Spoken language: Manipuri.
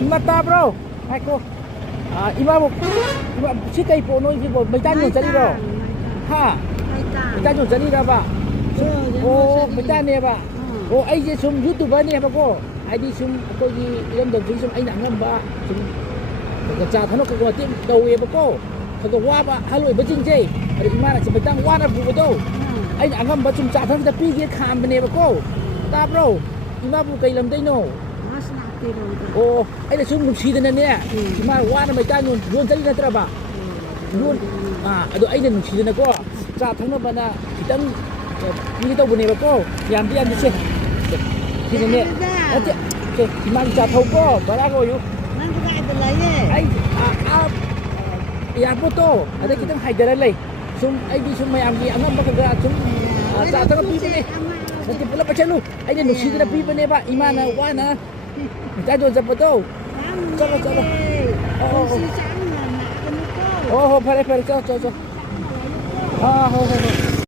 Ima ta bro. Hai cô. Ima một chiếc cây bộ nôi gì bộ mấy ta nhiều chân đi rồi. Ha. Mấy ta nhiều chân đi ra bà. Ô mấy ta nè bà. Ô ai gì sum YouTuber nè bà cô. Ai đi sum cô gì em đồng chí sum ai nặng hơn bà. Sum cái cha thằng nó cái tiệm đầu em bà cô. Thằng cái hoa bà hai lối bà chính chơi. Ada Ima nak sebut tang hoa na bu betul. Ai nak ngam bacum cha thằng tapi dia kham bene bà cô. Ta bro. Ima bu kai lam dai no. Oh, ai là sum nuksi dan nè. Ima hoa na mai ta nun luôn jadi na tra ba. Luôn ado ai na nuksi dan ko. Cha thằng nó bana kitang ni tau bene bà cô. Yam dia ni che. Thì nè. Ati che Ima cha thau ko. Bara ko yu. Nang ko ai belai ye. Ai ya foto. Ada kitang haidaran lai. Sum ai di sum mai amgi angam ba ka sum cha thang pi bene. Nanti pula baca lu. Ai na nuksi dan pi bene ba. Ima na wa na. Kita jual apa tu? Coba. Oh, pare, coba. Oh.